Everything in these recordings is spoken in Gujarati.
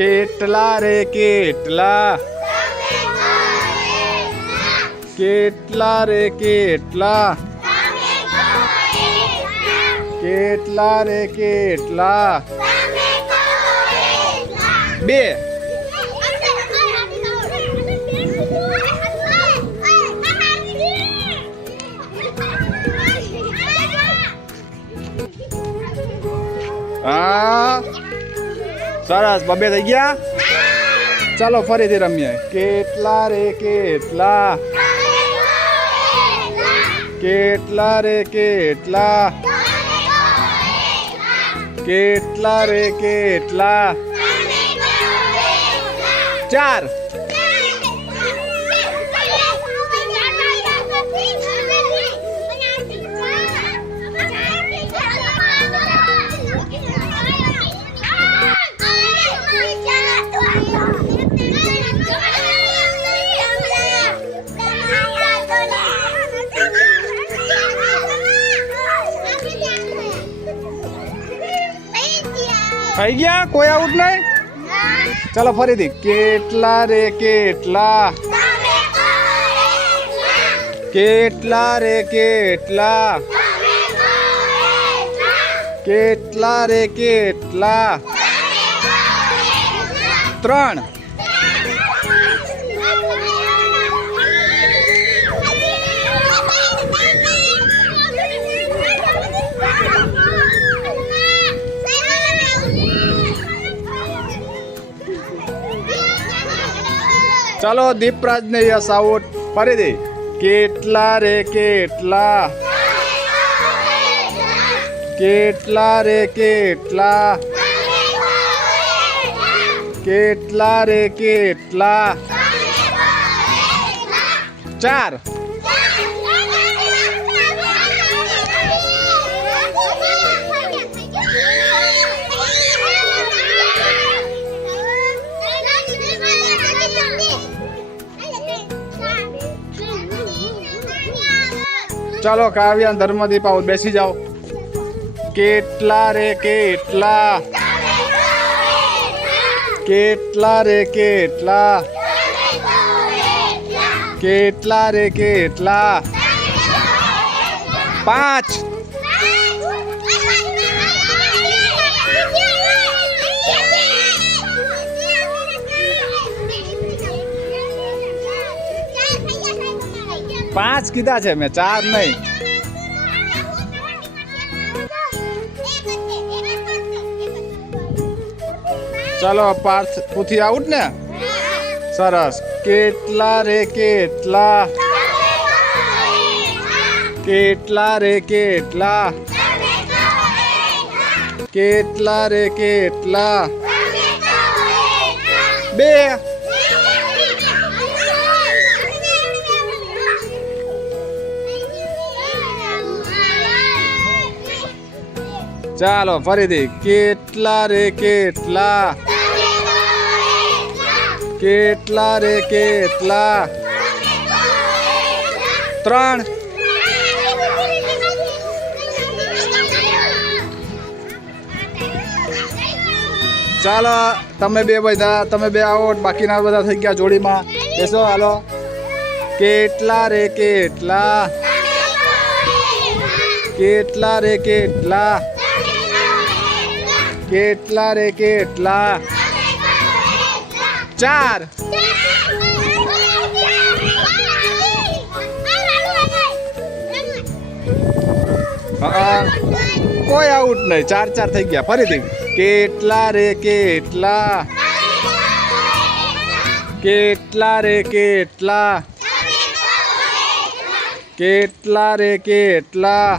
કેટલા રે કેટલા, કેટલા રે કેટલા, કેટલા રે કેટલા, બે. હા સરસ, બબે થઈ ગયા. ચાલો ફરીથી રમીએ. કેટલા રે કેટલા, કેટલા રે કેટલા, કેટલા રે કેટલા, ચાર. થઈ ગયા, કોઈ આઉટ નહીં. ચાલો ફરીથી. કેટલા રે કેટલા, કેટલા રે કેટલા, કેટલા રે કેટલા, ત્રણ. ચાલો દીપરાજ ને યસ આઉટ. ફરીથી. કેટલા રે કેટલા, કેટલા રે કેટલા, કેટલા રે કેટલા, ચાર. ચાલો કાવ્યા ધર્મદીપ આવો, બેસી જાઓ. કેટલા રે કેટલા, કેટલા રે કેટલા, કેટલા રે કેટલા, પાંચ. પાંચ કીધા છે મેં, ચાર નહીં. ચાલો પાર્થ પૂથી આઉટ ને. સરસ. કેટલા રે કેટલા, કેટલા રે કેટલા, કેટલા રે કેટલા, બે. ચાલો ફરીથી. કેટલા રે કેટલા, કેટલા રે કેટલા, ત્રણ. ચાલો તમે બે બધા, તમે બે આવો, બાકીના બધા થઈ ગયા જોડીમાં. બેસો. હાલો. કેટલા રે કેટલા, કેટલા રે કેટલા, કેટલા રે કેટલા, ચાર. કોઈ આઉટ નહીં, ચાર ચાર થઈ ગયા. ફરીથી. કેટલા રે કેટલા, કેટલા રે કેટલા, કેટલા રે કેટલા,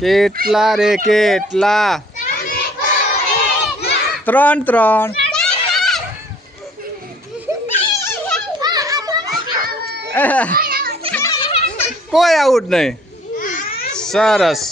કેટલા રે કેટલા, ત્રણ ત્રણ. કોઈ આઉટ નહીં. સરસ.